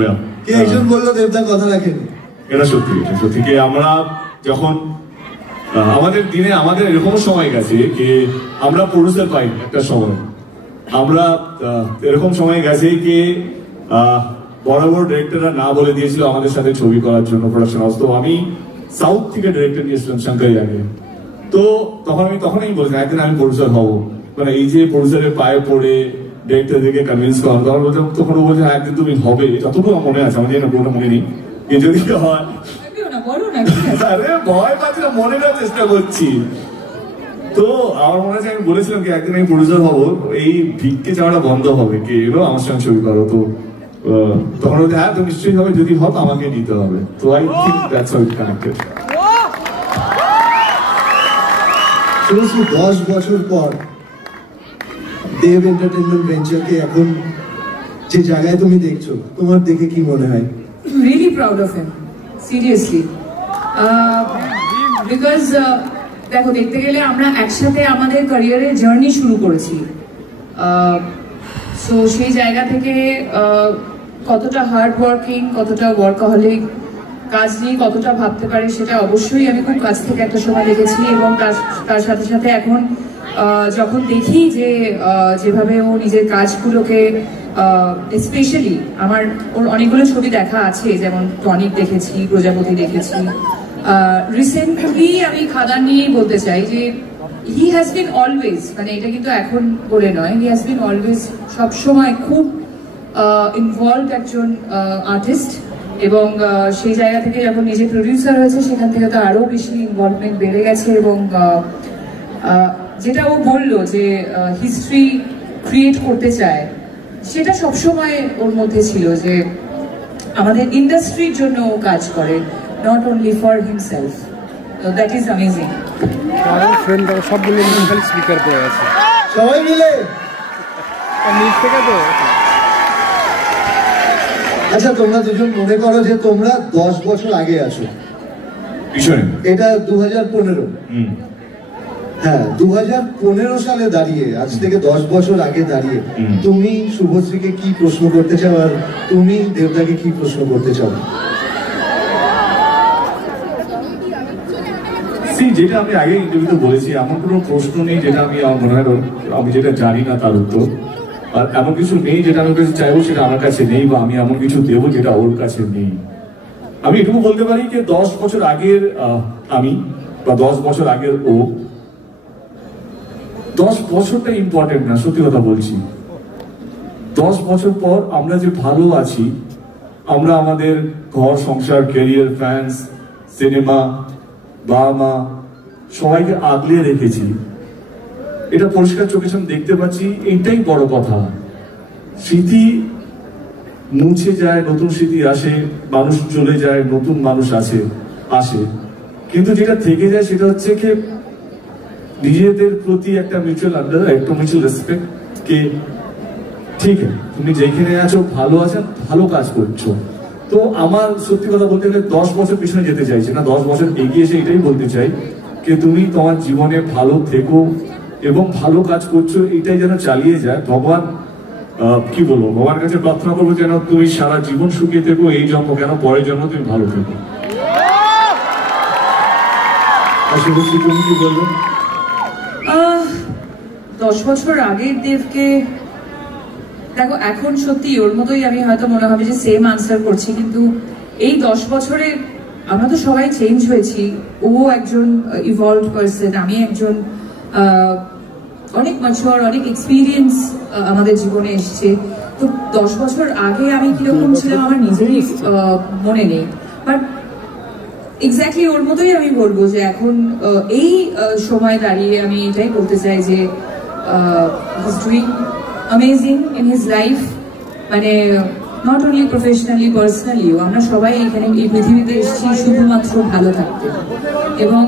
কে একজন বললো দেবদা কথা রাখেন, এটা সত্যি কি আমরা যখন আমাদের দিনে আমাদের এরকম সময় গেছে যে আমরা প্রডিউসার পাই একটা সময়, আমরা এরকম সময় গেছে কি বড় বড় ডিরেক্টররা না বলে দিয়েছিল আমাদের সাথে ছবি করার জন্য প্রোডাকশন হাউস। তো আমি সাউথ থেকে ডিরেক্টর নিয়েছিলাম শঙ্কর আগে, তো তখনই বলছিলাম একদিন আমি প্রডিউসার হবো। মানে এই যে প্রডিউসারের পায়ে পড়ে ডিরেক্টরদেরকে কনভিন্স করা, তখন ও বলছে একদিন তুমি হবে, যতটুকু আমার মনে আছে, আমার জানি না পুরোটা মনে নেই, যদি হয় আরে ভয় পাচ্ছি না, মনে করার চেষ্টা করছি। তো আমার মনে আছে আমি বলেছিলাম কি একদিন আমি প্রডিউসার হবো, এই ভিক্ষে যাওয়াটা বন্ধ হবে, কে এলো আমার সঙ্গে ছবি করো। তো তখন বলতে হ্যাঁ তুমি নিশ্চয়ই হবে, যদি হয় আমাকে নিতে হবে। তো I think that's how it connected. 10 বছর পর দেব এন্টারটেইনমেন্ট ভেঞ্চারকে এখন যে জায়গায় তুমি দেখছো, তোমার দেখে কি মনে হয়? Really proud of him, seriously, because দেখো দেখতে গেলে আমরা একসাথে আমাদের ক্যারিয়ারের জার্নি শুরু করেছি। সো সেই জায়গা থেকে কতটা হার্ড ওয়ার্কিং, কতটা ওয়ার্কাহলিক, কাজ নিয়ে কতটা ভাবতে পারে সেটা অবশ্যই আমি খুব কাছ থেকে একটা সময় দেখেছি। এবং তার সাথে সাথে এখন যখন দেখি যে যেভাবে ও নিজের কাজগুলোকে, স্পেশালি আমার ওর অনেকগুলো ছবি দেখা আছে, যেমন টনিক দেখেছি, প্রজাপতি দেখেছি, রিসেন্টলি আমি খাদান নিয়েই বলতে চাই যে হি হ্যাজ বিন অলওয়েজ, মানে এটা কিন্তু এখন বলে নয়, হি হ্যাজ বিন অলওয়েজ সবসময় খুব ইনভলভড একজন আর্টিস্ট। এবং সেই জায়গা থেকে যখন নিজে প্রডিউসার হয়েছে সেখান থেকে তো আরো বেশি ইনভলভমেন্ট বেড়ে গেছে। এবং যেটা ও বললো যে হিস্ট্রি ক্রিয়েট করতে চায়, সেটা সবসময় ওর মধ্যে ছিল যে আমাদের ইন্ডাস্ট্রির জন্য ও কাজ করে, not only for himself. That is amazing. সবগুলো খালি স্পিকার পেয়ে গেছে সবাই মিলে নিচ থেকে। তো আচ্ছা, তোমরা দুজন মনে করো যে তোমরা 10 বছর আগে আছো, এটা 2015। হ্যাঁ, 2015 সালে দাঁড়িয়ে, আজ থেকে 10 বছর আগে দাঁড়িয়ে তুমি শুভশ্রীকে কি প্রশ্ন করতে চাও, আর তুমি দেবদাকে কি প্রশ্ন করতে চাও? যেটা আমি আগে ইন্টারভিউতে বলেছি, এমন কোনো প্রশ্ন নেই যেটা আমি আমার মনে হয় আমি যেটা জানি না তার উত্তর, আর এমন কিছু নেই যেটা আমার কাছে চাইবো সেটা আমার কাছে নেই, বা আমি এমন কিছু দেবো যেটা ওর কাছে নেই। আমি এটুকু বলতে পারি যে 10 বছর আগের আমি বা 10 বছর আগের ও, 10 বছরটা ইম্পর্টেন্ট না, সত্যি কথা বলছি। 10 বছর পর আমরা যে ভালো আছি, আমরা আমাদের ঘর সংসার, ক্যারিয়ার, ফ্যান্স, সিনেমা, বাবা মা সবাইকে আগলে রেখেছি, এটা পরিষ্কার চোখের সামনে দেখতে পাচ্ছি, এটাই বড় কথা। স্মৃতি মুছে যায়, নতুন স্মৃতি আসে, মানুষ চলে যায়, নতুন মানুষ আসে, কিন্তু যেটা থেকে যায় সেটা হচ্ছে কি নিজেদের প্রতি একটা মিউচুয়াল একটা মিউচুয়াল রেসপেক্ট, কে ঠিক আছে তুমি যেখানে আছো ভালো আছেন, ভালো কাজ করছো। তো আমার সত্যি কথা বলতে গেলে 10 বছর পিছনে যেতে চাইছি না, 10 বছর এগিয়ে এসে এটাই বলতে চাই যে তুমি তোমার জীবনে ভালো থেকো এবং ভালো কাজ করছো, এটাই যেন চালিয়ে যায়। ভগবান কি বলবো, ভগবানের কাছে প্রার্থনা করবো যেন তুমি সারা জীবন সুখী থেকো, এই জন্ম কেন পরের জন্ম তুমি ভালো থেকো। তুমি কি বলবো? 10 বছর আগের দেবকে দেখো, এখন সত্যি ওর মতোই আমি হয়তো মনে হবে যে সেম আনসার করছি, কিন্তু এই 10 বছরে আমরা তো সবাই চেঞ্জ হয়েছি। ও একজন ইভলভড পারসন, আমি একজন অনেক ম্যাচিওর, অনেক এক্সপিরিয়েন্স আমাদের জীবনে এসছে। তো 10 বছর আগে আমি কিরকম ছিলাম আমার নিজেরই মনে নেই, বাট এক্স্যাক্টলি ওর মতোই আমি বলবো যে এখন এই সময় দাঁড়িয়ে আমি এটাই বলতে চাই যে he's doing amazing in his life, মানে নট অনলি প্রফেশনালি, পার্সোনালিও। আমরা সবাই এখানে এই পৃথিবীতে এসেছি শুধুমাত্র ভালো থাকতে, এবং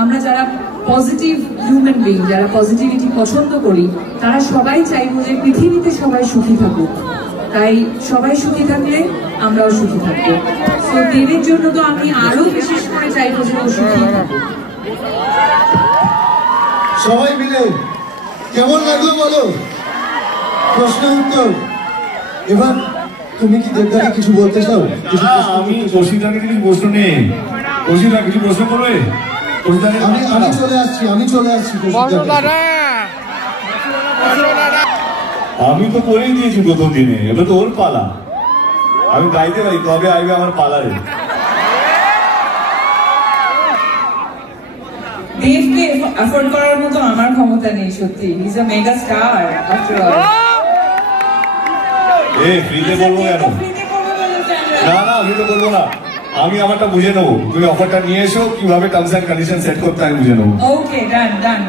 আমরা যারা পজিটিভ হিউম্যান বিং, যারা পজিটিভিটি পছন্দ করি, তারা সবাই চাইবো যে পৃথিবীতে সবাই সুখী থাকুক। তাই সবাই সুখী থাকলে আমরাও সুখী থাকবো। তো দেবের জন্য তো আমি আরো বিশেষ করে চাইবো যে ও সুখী থাকুক। সবাই মিলে কেমন লাগলো বলো? প্রশ্ন উত্তর। এবার তুমি কি দেবদাকে কিছু বলতে চাও? আমি কৌশিকদাকে কিছু প্রশ্ন নেই। কৌশিকদা কিছু প্রশ্ন করবে? আমি চলে আসছি। আমি তো করেই দিয়েছি প্রথম দিনে, এবার তো ওর পালা। আমি গাইতে পারি, কবে আইবে আমার পালারে। দেবকে অ্যাফোর্ড করার মতো আমার ক্ষমতা নেই, সত্যি। He is a mega star after all. ফ্রিতে বলবো কেন? না ফ্রিতে বলবো না, আমি আমারটা বুঝে নেবো। তুমি অফারটা নিয়ে এসো, কিভাবে টার্মস এন্ড কন্ডিশন সেট করতে আমি বুঝে নেবো। ওকে, ডান।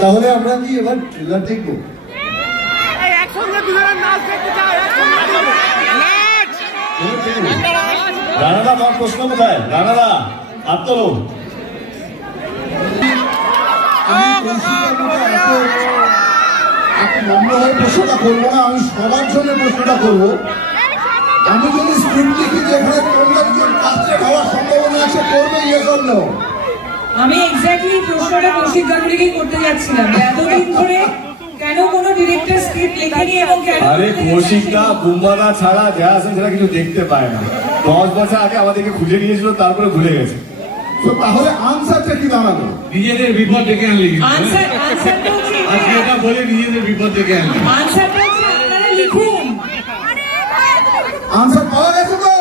তাহলে আমরা কি এবার ট্রেলার দেখবো? রানাদা, তোমার প্রশ্ন কোথায়? রানাদা হাত তোলো। প্রশ্নটা করবো না, আমি সবার জন্য প্রশ্নটা করবো। আমি যদি স্ক্রিপ্ট লিখি যেখানে তোমরা দুজন কাছে খাওয়ার সম্ভাবনা আছে, করবে ইয়ে করলো। আমি এক্স্যাক্টলি প্রশ্নটা কৌশিক গাঙ্গুলিকেই করতে যাচ্ছিলাম, এতদিন ধরে কেন কোনো ডিরেক্টর স্ক্রিপ্ট লেখেনি এবং কেন। আরে কৌশিকদা বুম্বাদা ছাড়া যা আছেন সেটা কিছু দেখতে পায় না। 10 বছর আগে আমাদেরকে খুঁজে নিয়েছিল, তারপরে ভুলে গেছে। তাহলে আনসারটা কি দাঁড়ালো? নিজেদের বিপদ ডেকে আনলি। আনসারটা হচ্ছে আজকে এটা বলে নিজেদের বিপদ ডেকে আনলি। আনসারটা হচ্ছে আপনারা লিখুন। আনসার পাওয়া গেছে তো?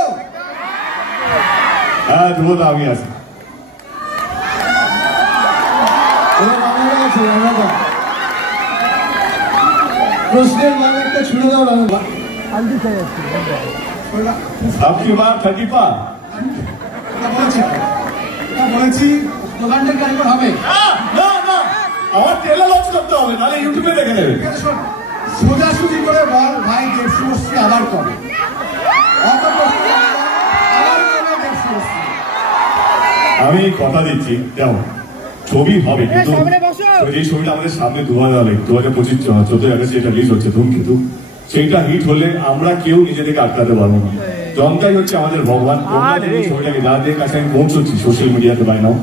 হ্যাঁ ধ্রুবদা, আমি আছি। প্রশ্নের মান একটা ছুড়ে দাও রানা। আপনি বার 30 পা বলেছি স্লোগানটা কারিগর হবে। না আমার ট্রেলার লঞ্চ করতে হবে, নাহলে ইউটিউবে দেখে নেবে। সোজাসুজি করে বল ভাই, দেবশুভশ্রী আবার কবে? আমি কথা দিচ্ছি, দেখো ছবি হবে, কিন্তু এই ছবিটা আমাদের সামনে 2025 14 আগস্ট যেটা রিলিজ হচ্ছে ধূমকেতু, সেইটা হিট হলে আমরা কেউ নিজেদেরকে আটকাতে পারবো না। জনতাই হচ্ছে আমাদের ভগবান। ছবিটাকে যাদের কাছে আমি পৌঁছচ্ছি সোশ্যাল মিডিয়াতে বাই নাও,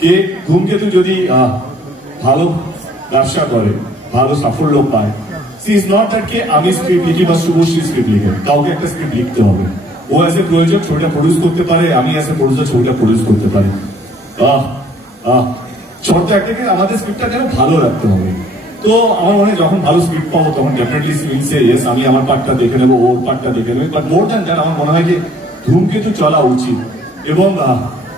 কে ধূমকেতু যদি ভালো ব্যবসা করে, ভালো সাফল্য পায়, সি ইজ নট দ্যাট কে আমি স্ক্রিপ্ট লিখি বা শুভশ্রী স্ক্রিপ্ট লিখে, কাউকে একটা স্ক্রিপ্ট লিখতে হবে। ও অ্যাজ এ প্রযোজক ছবিটা প্রডিউস করতে পারে, আমি অ্যাজ এ প্রডিউসার ছবিটা প্রডিউস করতে পারি। শর্ত একটাকে আমাদের স্ক্রিপ্টটা যেন ভালো রাখতে হবে। তো আমার মনে হয় যখন ভালো স্ক্রিপ্ট পাবো তখন ডেফিনেটলি উইল সে ইয়েস, আমি আমার পার্টটা দেখে নেবো, ওর পার্টটা দেখে নেবো। বাট মোর দ্যান দ্যাট আমার মনে হয় যে ধূমকেতু চলা উচিত। এবং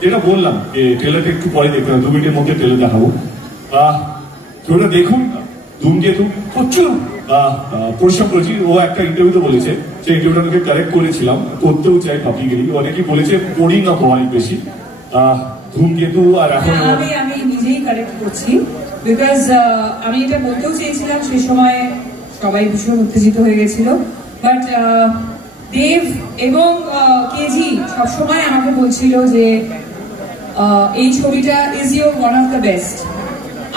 যেটা বললাম যে ট্রেলারটা একটু পরে দেখতে হবে, 2 মিনিটের মধ্যে ট্রেলার দেখাবো। ছবিটা দেখুন। ধূমকেতু প্রচুর পরিশ্রম করেছি। ও একটা ইন্টারভিউতে বলেছে, সেই ইন্টারভিউটাকে কারেক্ট করেছিলাম, করতেও চাই পাবলিকলি। অনেকেই বলেছে বোরিং না অনেক বেশি ধূমকেতু। আর এখন আমি নিজেই কারেক্ট করছি, বিকজ আমি এটা বলতেও চেয়েছিলাম, সেই সময় সবাই ভীষণ উত্তেজিত হয়ে গেছিল। বাট দেব এবং কেজি সবসময় আমাকে বলছিল যে এই ছবিটা is your one of the best.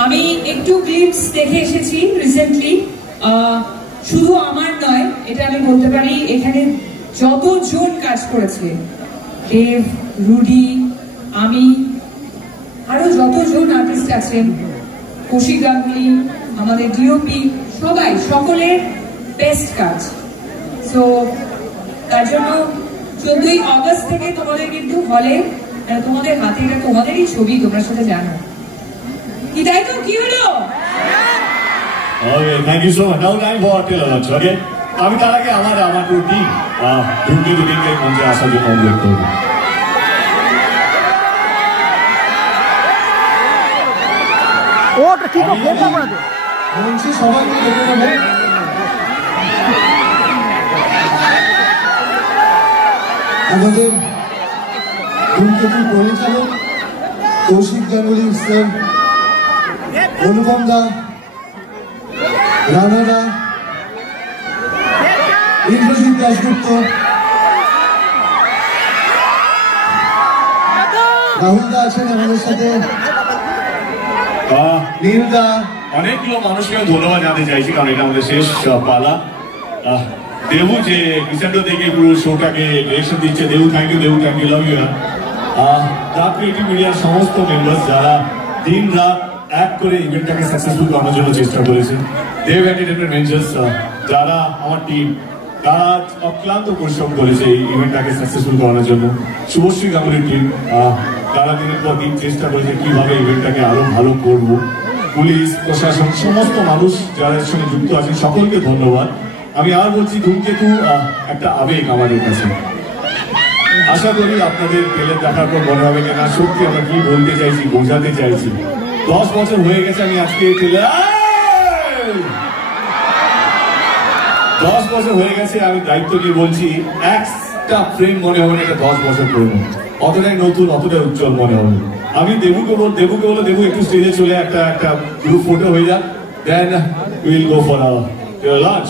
আমি একটু ক্লিপস দেখে এসেছি রিসেন্টলি, শুধু আমার নয়, এটা আমি বলতে পারি এখানে যতজন কাজ করেছে, দেব, রুডি, আমি, আরো যতজন আর্টিস্ট আছেন, কৌশিক গাঙ্গুলি, আমাদের ডিওপি, সবাই সকলের বেস্ট কাজ। সো তার জন্য 14ই অগস্ট থেকে তোমাদের কিন্তু হলে, তোমাদের হাতে, এটা তোমাদেরই ছবি, তোমরা সেটা জানো কি, তাই তো? কি হলো? Thank you so much. Now time for trailer launch. Okay, আমি তার আগে আমার টিম ধূমকেতু টিমকে মঞ্চে আসার জন্য অনুরোধ করবো। মঞ্চে সবাইকে দেখে নেবে। আমাদের ধূমকেতুর পরিচালক কৌশিক গাঙ্গুলি স্যার, অনুপম দা, রানা দা, ইন্দ্রজিৎ দাশগুপ্ত, রাহুল দা আছেন আমাদের সাথে, নীল দা। অনেকগুলো মানুষকে ধন্যবাদ জানাতে চাইছি, কারণ এটা আমাদের শেষ পালা। দেবু যে ক্রিসেন্টো থেকে পুরো শোটাকে ডিরেকশন দিচ্ছে, Debu thank you, Debu thank you, love you. The creative মিডিয়ার সমস্ত মেম্বার্স যারা দিন রাত এক করে ইভেন্টটাকে সাকসেসফুল করার জন্য চেষ্টা করেছে, দেব এন্টারটেইনমেন্ট ভেঞ্চার্স যারা আমার টিম, তারা অক্লান্ত পরিশ্রম করেছে এই ইভেন্টটাকে সাকসেসফুল করানোর জন্য, শুভশ্রী গাঙ্গুলির টিম, তারা দিনের পর দিন চেষ্টা করেছে কিভাবে ইভেন্টটাকে আরো ভালো করব, পুলিশ প্রশাসন সমস্ত মানুষ যারা এর সঙ্গে যুক্ত আছেন সকলকে ধন্যবাদ। আমি আর বলছি, ধূমকেতু একটা আবেগ আমাদের কাছে। আশা করি আপনাদের ট্রেলার দেখার পর মনে হবে না সত্যি আমরা কি বলতে চাইছি, বোঝাতে চাইছি। 10 বছর হয়ে গেছে আমি আজকে ট্রেলার 10 বছর হয়ে গেছে আমি দায়িত্ব নিয়ে বলছি, একটা ফ্রেম মনে হবে না এটা 10 বছর পুরনো, অতটাই নতুন, অতটাই উজ্জ্বল মনে হবে। আমি দেবুকে বলো, দেবু একটু স্টেজে চলে একটা গ্রুপ ফটো হয়ে যাক, then will go for lunch.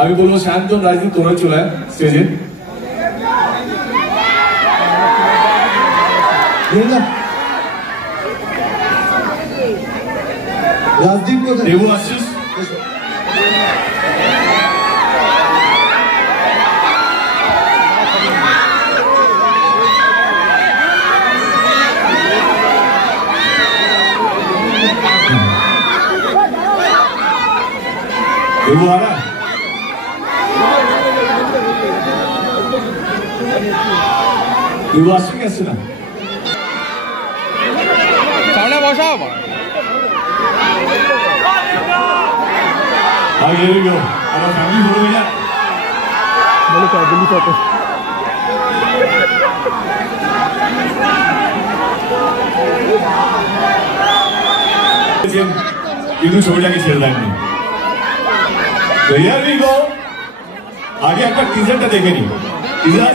আমি বলবো শান্তন, রাজদীপ, তোমরা চলে স্টেজে। রাজদীপ দেবু আসছিস? দেবু আ रहा है? দেবু আসছে কি আসছে না? সামনে বসাও। Here we go. Our family photo में यार। কিন্তু ছবিটাকে ছেড়ে দেননি। তো here we go। আগে একটা টিজারটা দেখে নি। টিজার